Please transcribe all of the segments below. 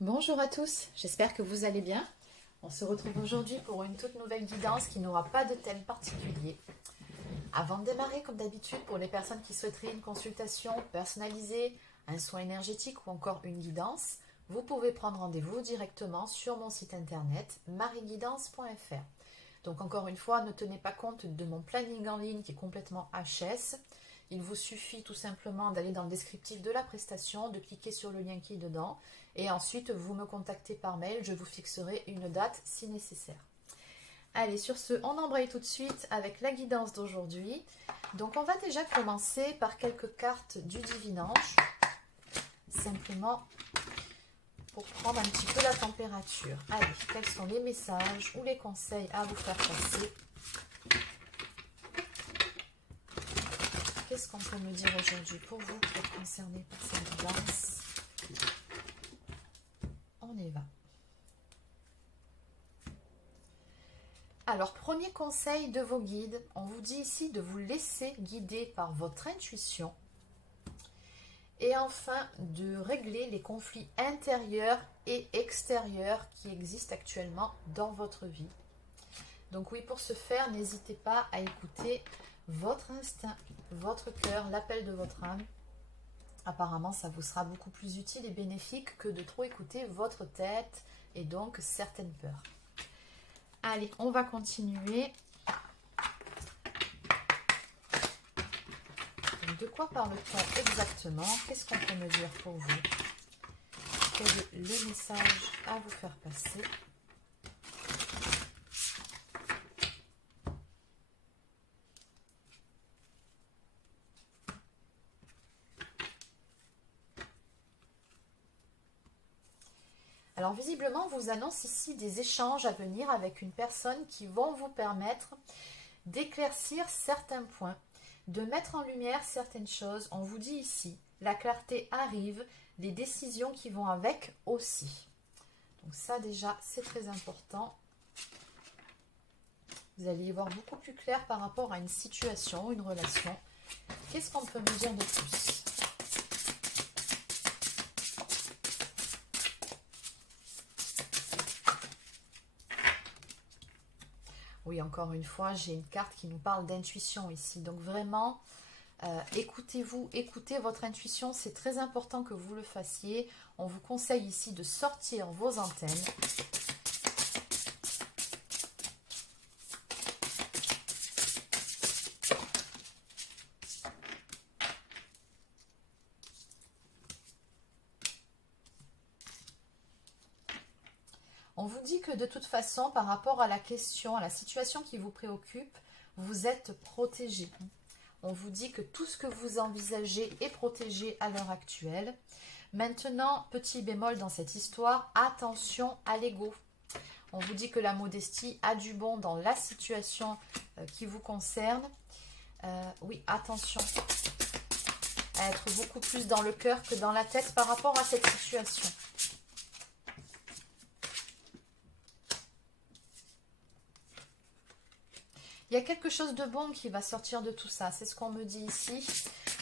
Bonjour à tous, j'espère que vous allez bien. On se retrouve aujourd'hui pour une toute nouvelle guidance qui n'aura pas de thème particulier. Avant de démarrer, comme d'habitude, pour les personnes qui souhaiteraient une consultation personnalisée, un soin énergétique ou encore une guidance, vous pouvez prendre rendez-vous directement sur mon site internet marieguidance.fr. Donc encore une fois, ne tenez pas compte de mon planning en ligne qui est complètement HS. Il vous suffit tout simplement d'aller dans le descriptif de la prestation, de cliquer sur le lien qui est dedans et ensuite vous me contactez par mail, je vous fixerai une date si nécessaire. Allez, sur ce, on embraye tout de suite avec la guidance d'aujourd'hui. Donc on va déjà commencer par quelques cartes du Divinange, simplement pour prendre un petit peu la température. Allez, quels sont les messages ou les conseils à vous faire passer? Qu'est-ce qu'on peut me dire aujourd'hui pour vous qui êtes concernés par cette guidance? On y va. Alors, premier conseil de vos guides, on vous dit ici de vous laisser guider par votre intuition et enfin de régler les conflits intérieurs et extérieurs qui existent actuellement dans votre vie. Donc oui, pour ce faire, n'hésitez pas à écouter votre instinct, votre cœur, l'appel de votre âme. Apparemment, ça vous sera beaucoup plus utile et bénéfique que de trop écouter votre tête et donc certaines peurs. Allez, on va continuer. Donc, de quoi parle-t-on exactement? Qu'est-ce qu'on peut me dire pour vous? Quel est le message à vous faire passer? Alors visiblement, on vous annonce ici des échanges à venir avec une personne qui vont vous permettre d'éclaircir certains points, de mettre en lumière certaines choses. On vous dit ici, la clarté arrive, les décisions qui vont avec aussi. Donc ça déjà, c'est très important. Vous allez y voir beaucoup plus clair par rapport à une situation, une relation. Qu'est-ce qu'on peut me dire de plus ? Oui, encore une fois, j'ai une carte qui nous parle d'intuition ici. Donc vraiment, écoutez-vous, écoutez votre intuition. C'est très important que vous le fassiez. On vous conseille ici de sortir vos antennes. On vous dit que de toute façon, par rapport à la question, à la situation qui vous préoccupe, vous êtes protégé. On vous dit que tout ce que vous envisagez est protégé à l'heure actuelle. Maintenant, petit bémol dans cette histoire, attention à l'ego. On vous dit que la modestie a du bon dans la situation qui vous concerne. Oui, attention à être beaucoup plus dans le cœur que dans la tête par rapport à cette situation. Il y a quelque chose de bon qui va sortir de tout ça. C'est ce qu'on me dit ici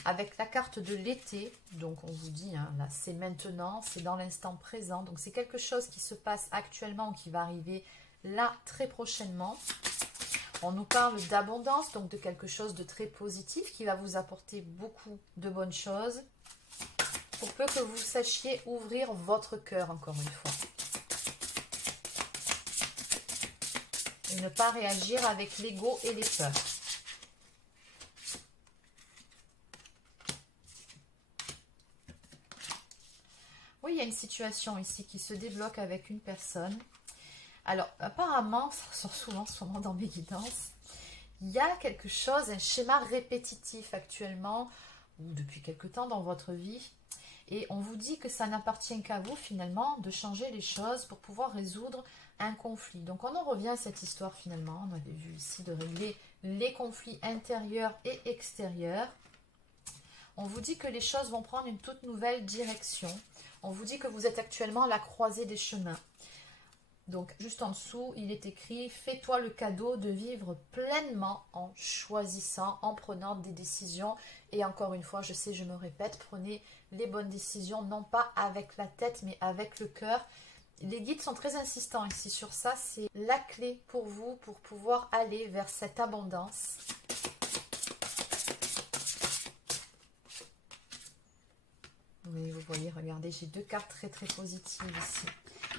avec la carte de l'été. Donc, on vous dit, hein, là, c'est maintenant, c'est dans l'instant présent. Donc, c'est quelque chose qui se passe actuellement, qui va arriver là très prochainement. On nous parle d'abondance, donc de quelque chose de très positif qui va vous apporter beaucoup de bonnes choses. Pour peu que vous sachiez ouvrir votre cœur, encore une fois. Et ne pas réagir avec l'ego et les peurs. Oui, il y a une situation ici qui se débloque avec une personne. Alors, apparemment, ça ressort souvent dans mes guidances, il y a quelque chose, un schéma répétitif actuellement, ou depuis quelque temps dans votre vie, et on vous dit que ça n'appartient qu'à vous, finalement, de changer les choses pour pouvoir résoudre un conflit. Donc, on en revient à cette histoire, finalement. On avait vu ici de régler les conflits intérieurs et extérieurs. On vous dit que les choses vont prendre une toute nouvelle direction. On vous dit que vous êtes actuellement à la croisée des chemins. Donc juste en dessous, il est écrit « Fais-toi le cadeau de vivre pleinement en choisissant, en prenant des décisions. » Et encore une fois, je sais, je me répète, prenez les bonnes décisions, non pas avec la tête, mais avec le cœur. Les guides sont très insistants ici sur ça. C'est la clé pour vous, pour pouvoir aller vers cette abondance. Oui, vous voyez, regardez, j'ai 2 cartes très très positives ici.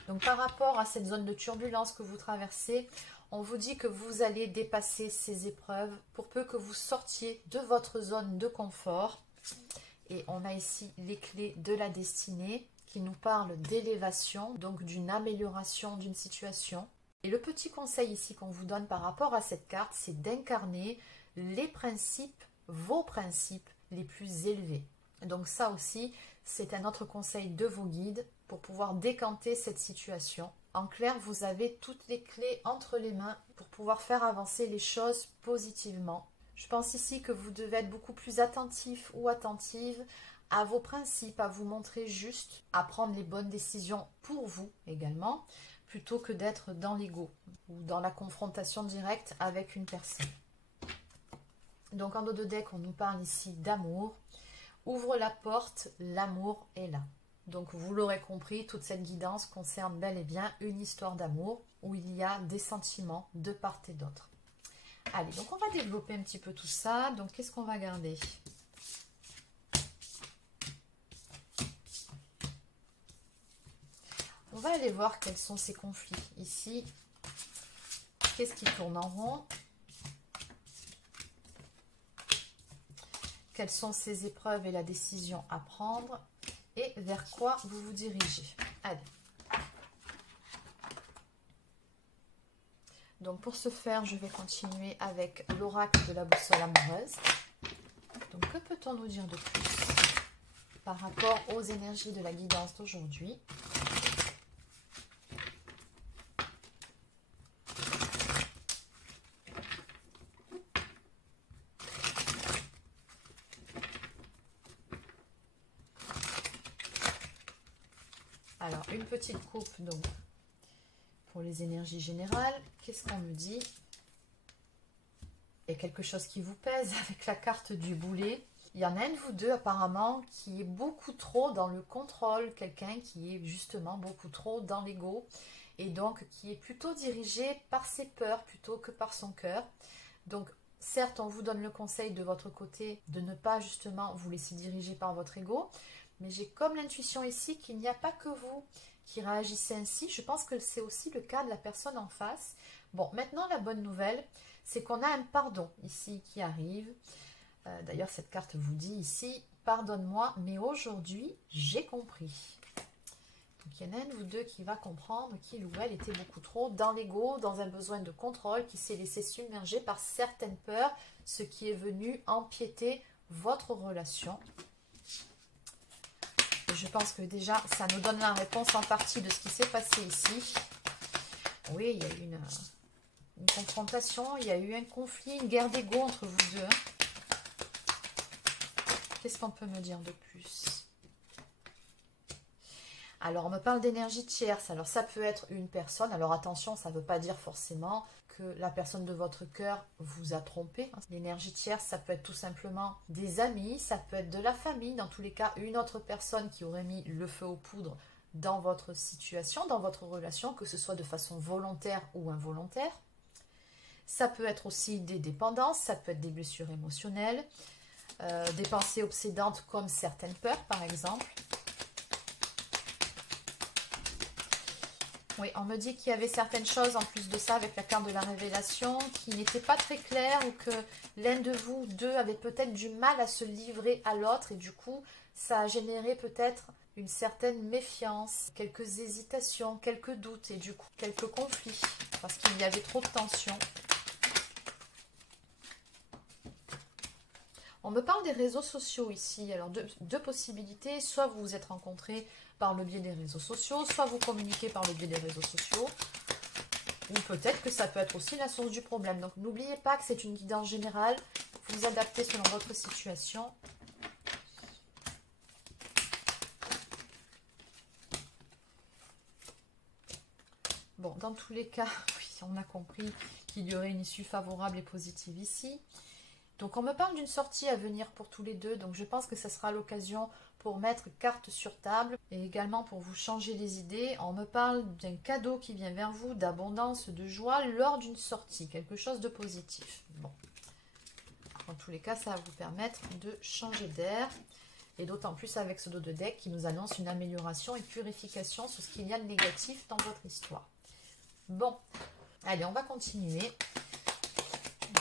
Donc par rapport à cette zone de turbulence que vous traversez, on vous dit que vous allez dépasser ces épreuves pour peu que vous sortiez de votre zone de confort. Et on a ici les clés de la destinée qui nous parlent d'élévation, donc d'une amélioration d'une situation. Et le petit conseil ici qu'on vous donne par rapport à cette carte, c'est d'incarner les principes, vos principes les plus élevés. Donc ça aussi, c'est un autre conseil de vos guides pour pouvoir décanter cette situation. En clair, vous avez toutes les clés entre les mains pour pouvoir faire avancer les choses positivement. Je pense ici que vous devez être beaucoup plus attentif ou attentive à vos principes, à vous montrer juste, à prendre les bonnes décisions pour vous également, plutôt que d'être dans l'ego ou dans la confrontation directe avec une personne. Donc en dos de deck, on nous parle ici d'amour. Ouvre la porte, l'amour est là. Donc vous l'aurez compris, toute cette guidance concerne bel et bien une histoire d'amour où il y a des sentiments de part et d'autre. Allez, donc on va développer un petit peu tout ça. Donc qu'est-ce qu'on va garder? On va aller voir quels sont ces conflits ici. Qu'est-ce qui tourne en rond? Quelles sont ces épreuves et la décision à prendre? Et vers quoi vous vous dirigez? Allez. Donc pour ce faire, je vais continuer avec l'oracle de la boussole amoureuse. Donc que peut-on nous dire de plus par rapport aux énergies de la guidance d'aujourd'hui? Alors, une petite coupe donc pour les énergies générales. Qu'est-ce qu'on me dit? Il y a quelque chose qui vous pèse avec la carte du boulet. Il y en a un de vous deux apparemment qui est beaucoup trop dans le contrôle, quelqu'un qui est justement beaucoup trop dans l'ego et donc qui est plutôt dirigé par ses peurs plutôt que par son cœur. Donc certes, on vous donne le conseil de votre côté de ne pas justement vous laisser diriger par votre ego, mais j'ai comme l'intuition ici qu'il n'y a pas que vous qui réagissez ainsi. Je pense que c'est aussi le cas de la personne en face. Bon, maintenant la bonne nouvelle, c'est qu'on a un pardon ici qui arrive. D'ailleurs, cette carte vous dit ici, pardonne-moi, mais aujourd'hui, j'ai compris. Donc, il y en a un de vous deux qui va comprendre qu'il ou elle était beaucoup trop dans l'ego, dans un besoin de contrôle, qui s'est laissé submerger par certaines peurs, ce qui est venu empiéter votre relation. Je pense que déjà, ça nous donne la réponse en partie de ce qui s'est passé ici. Oui, il y a eu une confrontation, il y a eu un conflit, une guerre d'ego entre vous deux. Qu'est-ce qu'on peut me dire de plus? Alors, on me parle d'énergie tierce. Alors, ça peut être une personne. Alors, attention, ça ne veut pas dire forcément que la personne de votre cœur vous a trompé. L'énergie tierce, ça peut être tout simplement des amis, ça peut être de la famille. Dans tous les cas, une autre personne qui aurait mis le feu aux poudres dans votre situation, dans votre relation, que ce soit de façon volontaire ou involontaire. Ça peut être aussi des dépendances, ça peut être des blessures émotionnelles, des pensées obsédantes comme certaines peurs, par exemple. Oui, on me dit qu'il y avait certaines choses en plus de ça avec la carte de la révélation qui n'étaient pas très claires ou que l'un de vous deux avait peut-être du mal à se livrer à l'autre et du coup, ça a généré peut-être une certaine méfiance, quelques hésitations, quelques doutes et du coup, quelques conflits parce qu'il y avait trop de tension. On me parle des réseaux sociaux ici. Alors, deux possibilités. Soit vous vous êtes rencontrés par le biais des réseaux sociaux, soit vous communiquez par le biais des réseaux sociaux. Ou peut-être que ça peut être aussi la source du problème. Donc, n'oubliez pas que c'est une guidance générale. Vous adaptez selon votre situation. Bon, dans tous les cas, oui, on a compris qu'il y aurait une issue favorable et positive ici. Donc, on me parle d'une sortie à venir pour tous les deux. Donc, je pense que ça sera l'occasion pour mettre carte sur table et également pour vous changer les idées. On me parle d'un cadeau qui vient vers vous, d'abondance, de joie lors d'une sortie. Quelque chose de positif. Bon. Dans tous les cas, ça va vous permettre de changer d'air. Et d'autant plus avec ce dos de deck qui nous annonce une amélioration et purification sur ce qu'il y a de négatif dans votre histoire. Bon, allez, on va continuer.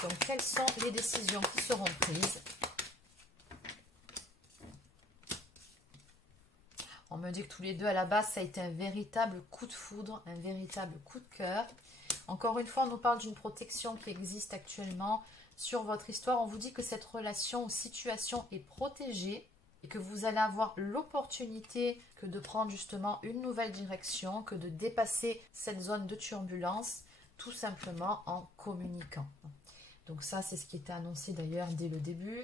Donc, quelles sont les décisions qui seront prises? On me dit que tous les deux, à la base, ça a été un véritable coup de foudre, un véritable coup de cœur. Encore une fois, on nous parle d'une protection qui existe actuellement sur votre histoire. On vous dit que cette relation ou situation est protégée et que vous allez avoir l'opportunité que de prendre justement une nouvelle direction, que de dépasser cette zone de turbulence, tout simplement en communiquant. Donc ça, c'est ce qui était annoncé d'ailleurs dès le début,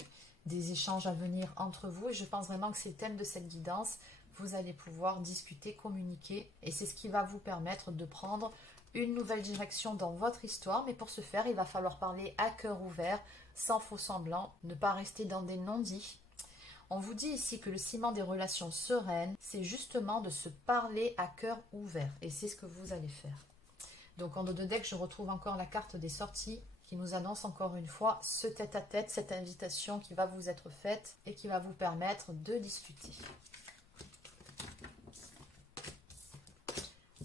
des échanges à venir entre vous. Et je pense vraiment que c'est le thème de cette guidance. Vous allez pouvoir discuter, communiquer. Et c'est ce qui va vous permettre de prendre une nouvelle direction dans votre histoire. Mais pour ce faire, il va falloir parler à cœur ouvert, sans faux semblant, ne pas rester dans des non-dits. On vous dit ici que le ciment des relations sereines, c'est justement de se parler à cœur ouvert. Et c'est ce que vous allez faire. Donc en dos de deck, je retrouve encore la carte des sorties qui nous annonce encore une fois ce tête-à-tête, cette invitation qui va vous être faite et qui va vous permettre de discuter.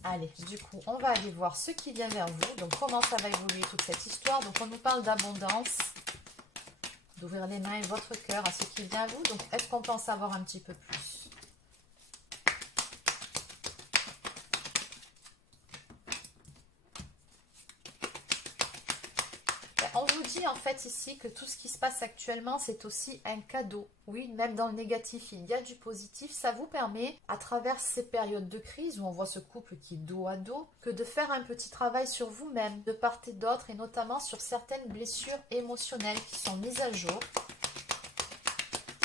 Allez, du coup, on va aller voir ce qui vient vers vous. Donc, comment ça va évoluer toute cette histoire. Donc, on nous parle d'abondance, d'ouvrir les mains et votre cœur à ce qui vient à vous. Donc, est-ce qu'on peut en savoir un petit peu plus? On vous dit en fait ici que tout ce qui se passe actuellement, c'est aussi un cadeau. Oui, même dans le négatif, il y a du positif. Ça vous permet, à travers ces périodes de crise où on voit ce couple qui est dos à dos, que de faire un petit travail sur vous-même, de part et d'autre, et notamment sur certaines blessures émotionnelles qui sont mises à jour.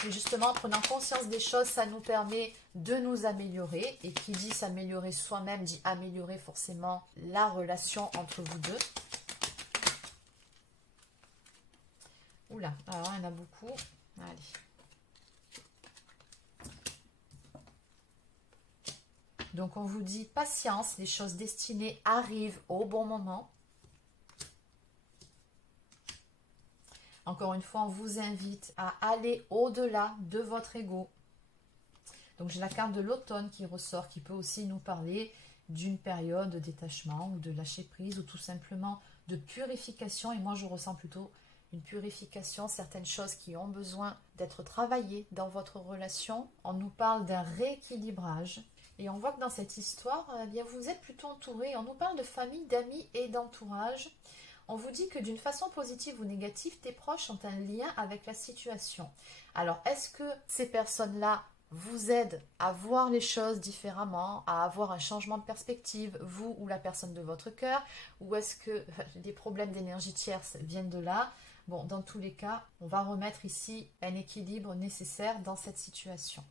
Et justement, en prenant conscience des choses, ça nous permet de nous améliorer. Et qui dit s'améliorer soi-même, dit améliorer forcément la relation entre vous deux. Oula, alors il y en a beaucoup. Allez. Donc on vous dit patience, les choses destinées arrivent au bon moment. Encore une fois, on vous invite à aller au-delà de votre ego. Donc j'ai la carte de l'automne qui ressort, qui peut aussi nous parler d'une période de détachement ou de lâcher prise ou tout simplement de purification. Et moi je ressens plutôt une purification, certaines choses qui ont besoin d'être travaillées dans votre relation. On nous parle d'un rééquilibrage. Et on voit que dans cette histoire, eh bien, vous êtes plutôt entouré. On nous parle de famille, d'amis et d'entourage. On vous dit que d'une façon positive ou négative, tes proches ont un lien avec la situation. Alors, est-ce que ces personnes-là vous aident à voir les choses différemment, à avoir un changement de perspective, vous ou la personne de votre cœur? Ou est-ce que des problèmes d'énergie tierce viennent de là? Bon, dans tous les cas, on va remettre ici un équilibre nécessaire dans cette situation.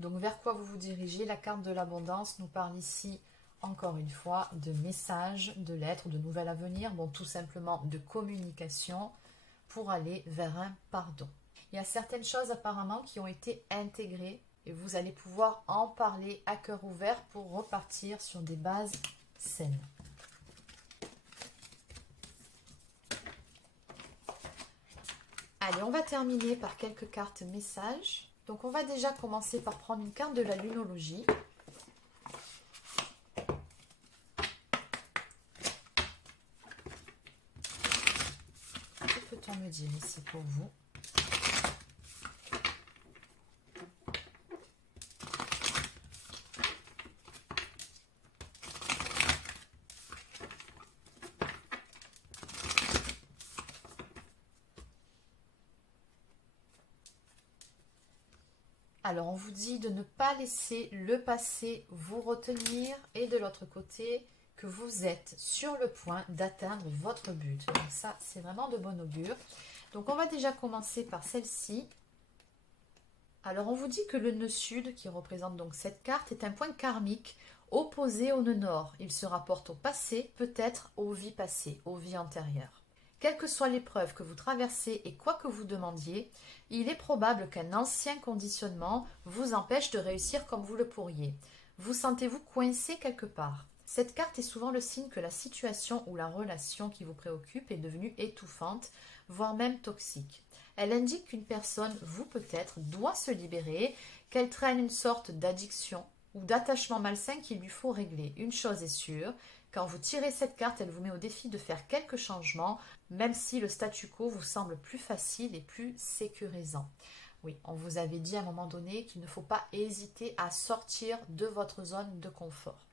Donc, vers quoi vous vous dirigez? La carte de l'abondance nous parle ici, encore une fois, de messages, de lettres, de nouvelles à venir. Bon, tout simplement de communication pour aller vers un pardon. Il y a certaines choses apparemment qui ont été intégrées et vous allez pouvoir en parler à cœur ouvert pour repartir sur des bases saines. Allez, on va terminer par quelques cartes messages. Donc, on va déjà commencer par prendre une carte de la lunologie. Que peut-on me dire ici pour vous? Alors, on vous dit de ne pas laisser le passé vous retenir et de l'autre côté, que vous êtes sur le point d'atteindre votre but. Donc ça, c'est vraiment de bon augure. Donc, on va déjà commencer par celle-ci. Alors, on vous dit que le nœud sud, qui représente donc cette carte, est un point karmique Opposé au nœud nord, il se rapporte au passé, peut-être aux vies passées, aux vies antérieures. Quelle que soit l'épreuve que vous traversez et quoi que vous demandiez, il est probable qu'un ancien conditionnement vous empêche de réussir comme vous le pourriez. Vous sentez-vous coincé quelque part. Cette carte est souvent le signe que la situation ou la relation qui vous préoccupe est devenue étouffante, voire même toxique. Elle indique qu'une personne, vous peut-être, doit se libérer, qu'elle traîne une sorte d'addiction ou d'attachement malsain qu'il lui faut régler. Une chose est sûre, quand vous tirez cette carte, elle vous met au défi de faire quelques changements, même si le statu quo vous semble plus facile et plus sécurisant. Oui, on vous avait dit à un moment donné qu'il ne faut pas hésiter à sortir de votre zone de confort.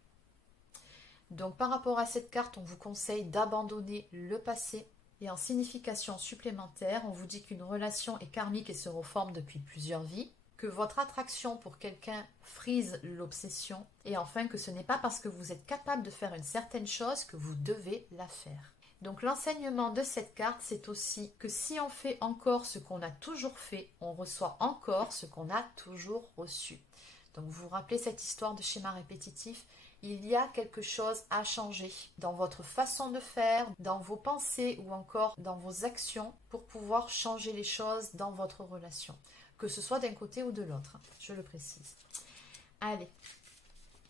Donc par rapport à cette carte, on vous conseille d'abandonner le passé. Et en signification supplémentaire, on vous dit qu'une relation est karmique et se reforme depuis plusieurs vies, que votre attraction pour quelqu'un frise l'obsession, et enfin que ce n'est pas parce que vous êtes capable de faire une certaine chose que vous devez la faire. Donc l'enseignement de cette carte, c'est aussi que si on fait encore ce qu'on a toujours fait, on reçoit encore ce qu'on a toujours reçu. Donc vous vous rappelez cette histoire de schéma répétitif? Il y a quelque chose à changer dans votre façon de faire, dans vos pensées ou encore dans vos actions pour pouvoir changer les choses dans votre relation. Que ce soit d'un côté ou de l'autre, je le précise. Allez,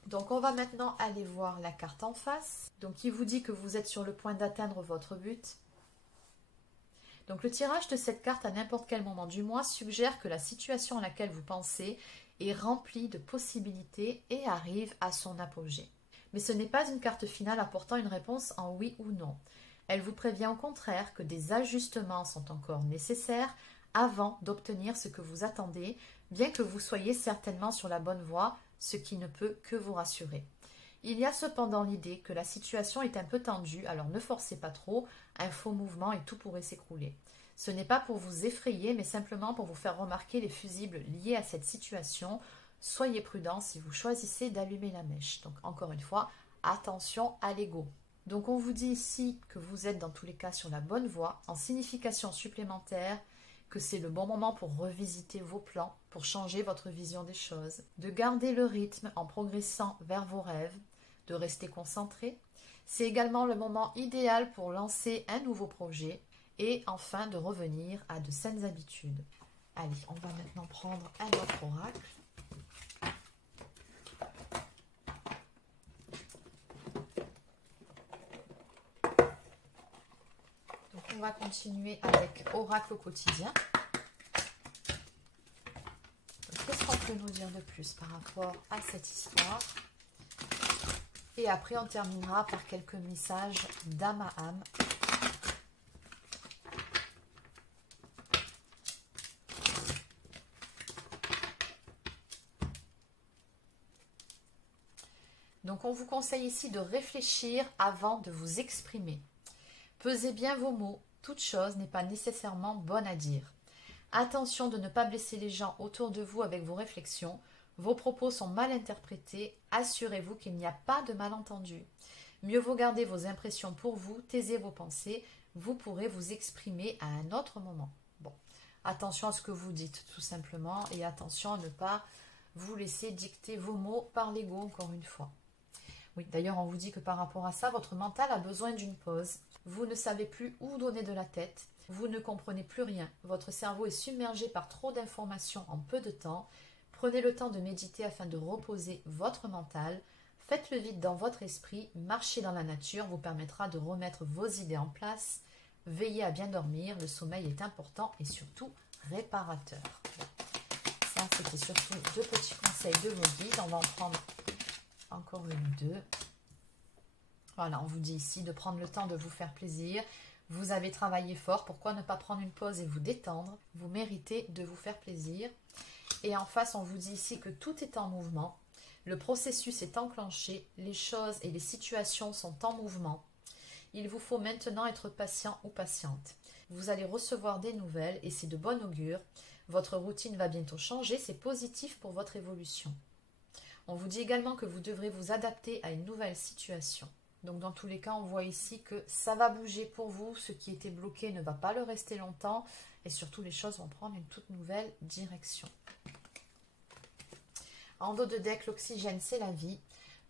donc on va maintenant aller voir la carte en face. Donc il vous dit que vous êtes sur le point d'atteindre votre but. Donc le tirage de cette carte à n'importe quel moment du mois suggère que la situation à laquelle vous pensez est remplie de possibilités et arrive à son apogée. Mais ce n'est pas une carte finale apportant une réponse en oui ou non. Elle vous prévient au contraire que des ajustements sont encore nécessaires avant d'obtenir ce que vous attendez, bien que vous soyez certainement sur la bonne voie, ce qui ne peut que vous rassurer. Il y a cependant l'idée que la situation est un peu tendue, alors ne forcez pas trop, un faux mouvement et tout pourrait s'écrouler. Ce n'est pas pour vous effrayer, mais simplement pour vous faire remarquer les fusibles liés à cette situation. Soyez prudent si vous choisissez d'allumer la mèche. Donc encore une fois, attention à l'ego. Donc on vous dit ici que vous êtes dans tous les cas sur la bonne voie, en signification supplémentaire, que c'est le bon moment pour revisiter vos plans, pour changer votre vision des choses, de garder le rythme en progressant vers vos rêves, de rester concentré. C'est également le moment idéal pour lancer un nouveau projet et enfin de revenir à de saines habitudes. Allez, on va maintenant prendre un autre oracle. Donc on va continuer avec oracle au quotidien. Qu'est-ce qu'on peut nous dire de plus par rapport à cette histoire? Et après, on terminera par quelques messages d'âme à âme. Donc, on vous conseille ici de réfléchir avant de vous exprimer. Pesez bien vos mots. Toute chose n'est pas nécessairement bonne à dire. Attention de ne pas blesser les gens autour de vous avec vos réflexions. Vos propos sont mal interprétés. Assurez-vous qu'il n'y a pas de malentendu. Mieux vaut garder vos impressions pour vous, taisez vos pensées. Vous pourrez vous exprimer à un autre moment. Bon, attention à ce que vous dites tout simplement et attention à ne pas vous laisser dicter vos mots par l'ego encore une fois. Oui, d'ailleurs on vous dit que par rapport à ça, votre mental a besoin d'une pause. Vous ne savez plus où donner de la tête. Vous ne comprenez plus rien. Votre cerveau est submergé par trop d'informations en peu de temps. Prenez le temps de méditer afin de reposer votre mental. Faites le vide dans votre esprit. Marcher dans la nature vous permettra de remettre vos idées en place. Veillez à bien dormir. Le sommeil est important et surtout réparateur. Ça, c'était surtout deux petits conseils de vos guides. On va en prendre encore deux. Voilà, on vous dit ici de prendre le temps de vous faire plaisir. Vous avez travaillé fort, pourquoi ne pas prendre une pause et vous détendre? Vous méritez de vous faire plaisir. Et en face, on vous dit ici que tout est en mouvement. Le processus est enclenché, les choses et les situations sont en mouvement. Il vous faut maintenant être patient ou patiente. Vous allez recevoir des nouvelles et c'est de bon augure. Votre routine va bientôt changer, c'est positif pour votre évolution. On vous dit également que vous devrez vous adapter à une nouvelle situation. Donc dans tous les cas, on voit ici que ça va bouger pour vous. Ce qui était bloqué ne va pas le rester longtemps. Et surtout, les choses vont prendre une toute nouvelle direction. En dos de deck, l'oxygène, c'est la vie.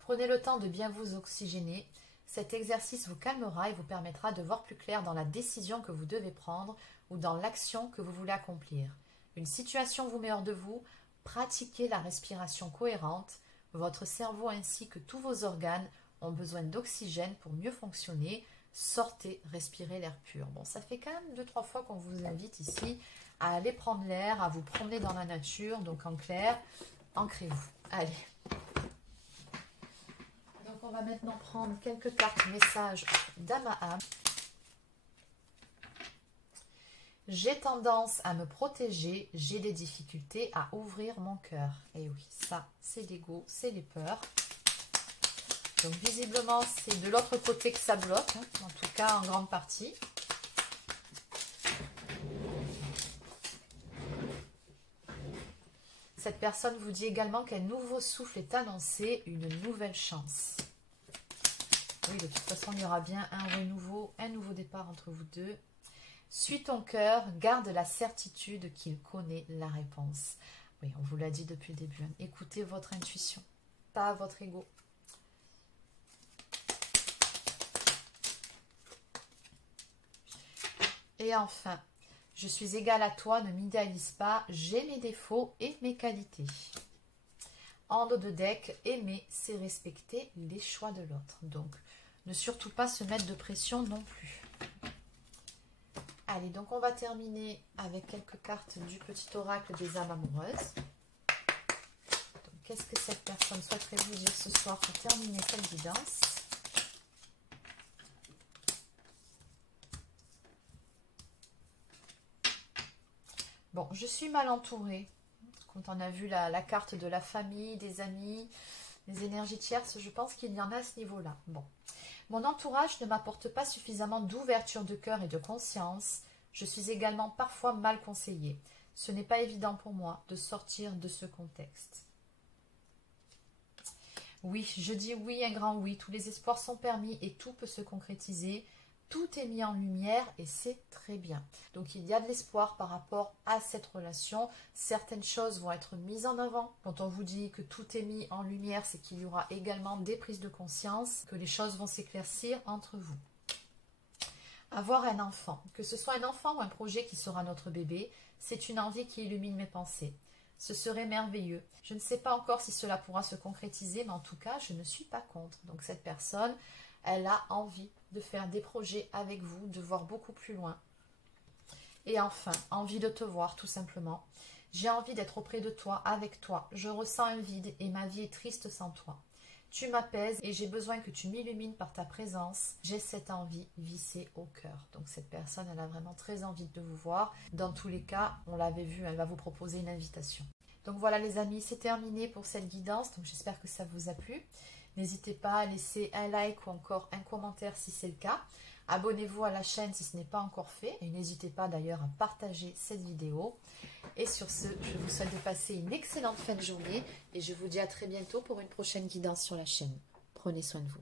Prenez le temps de bien vous oxygéner. Cet exercice vous calmera et vous permettra de voir plus clair dans la décision que vous devez prendre ou dans l'action que vous voulez accomplir. Une situation vous met hors de vous, pratiquez la respiration cohérente. Votre cerveau ainsi que tous vos organes ont besoin d'oxygène pour mieux fonctionner. Sortez, respirez l'air pur. Bon, ça fait quand même 2-3 fois qu'on vous invite ici à aller prendre l'air, à vous promener dans la nature. Donc en clair, ancrez-vous. Allez. Donc on va maintenant prendre quelques cartes messages d'Amaha. J'ai tendance à me protéger, j'ai des difficultés à ouvrir mon cœur. Et oui, ça, c'est l'ego, c'est les peurs. Donc visiblement, c'est de l'autre côté que ça bloque, hein, en tout cas en grande partie. Cette personne vous dit également qu'un nouveau souffle est annoncé, une nouvelle chance. Oui, de toute façon, il y aura bien un renouveau, un nouveau départ entre vous deux. Suis ton cœur, garde la certitude qu'il connaît la réponse. Oui, on vous l'a dit depuis le début. Hein. Écoutez votre intuition, pas votre ego. Et enfin, je suis égale à toi, ne m'idéalise pas, j'ai mes défauts et mes qualités. En dos de deck, aimer, c'est respecter les choix de l'autre. Donc, ne surtout pas se mettre de pression non plus. Allez, donc on va terminer avec quelques cartes du petit oracle des âmes amoureuses. Qu'est-ce que cette personne souhaiterait vous dire ce soir pour terminer cette guidance? Bon, je suis mal entourée. Quand on a vu la carte de la famille, des amis, des énergies tierces, je pense qu'il y en a à ce niveau-là. Bon. Mon entourage ne m'apporte pas suffisamment d'ouverture de cœur et de conscience. Je suis également parfois mal conseillée. Ce n'est pas évident pour moi de sortir de ce contexte. Oui, je dis oui, un grand oui. Tous les espoirs sont permis et tout peut se concrétiser. Tout est mis en lumière et c'est très bien. Donc il y a de l'espoir par rapport à cette relation. Certaines choses vont être mises en avant. Quand on vous dit que tout est mis en lumière, c'est qu'il y aura également des prises de conscience, que les choses vont s'éclaircir entre vous. Avoir un enfant, que ce soit un enfant ou un projet qui sera notre bébé, c'est une envie qui illumine mes pensées. Ce serait merveilleux. Je ne sais pas encore si cela pourra se concrétiser, mais en tout cas, je ne suis pas contre. Donc cette personne, elle a envie de faire des projets avec vous, de voir beaucoup plus loin. Et enfin, envie de te voir tout simplement. J'ai envie d'être auprès de toi, avec toi. Je ressens un vide et ma vie est triste sans toi. Tu m'apaises et j'ai besoin que tu m'illumines par ta présence. J'ai cette envie vissée au cœur. Donc cette personne, elle a vraiment très envie de vous voir. Dans tous les cas, on l'avait vu, elle va vous proposer une invitation. Donc voilà les amis, c'est terminé pour cette guidance. Donc j'espère que ça vous a plu. N'hésitez pas à laisser un like ou encore un commentaire si c'est le cas. Abonnez-vous à la chaîne si ce n'est pas encore fait. Et n'hésitez pas d'ailleurs à partager cette vidéo. Et sur ce, je vous souhaite de passer une excellente fin de journée. Et je vous dis à très bientôt pour une prochaine guidance sur la chaîne. Prenez soin de vous.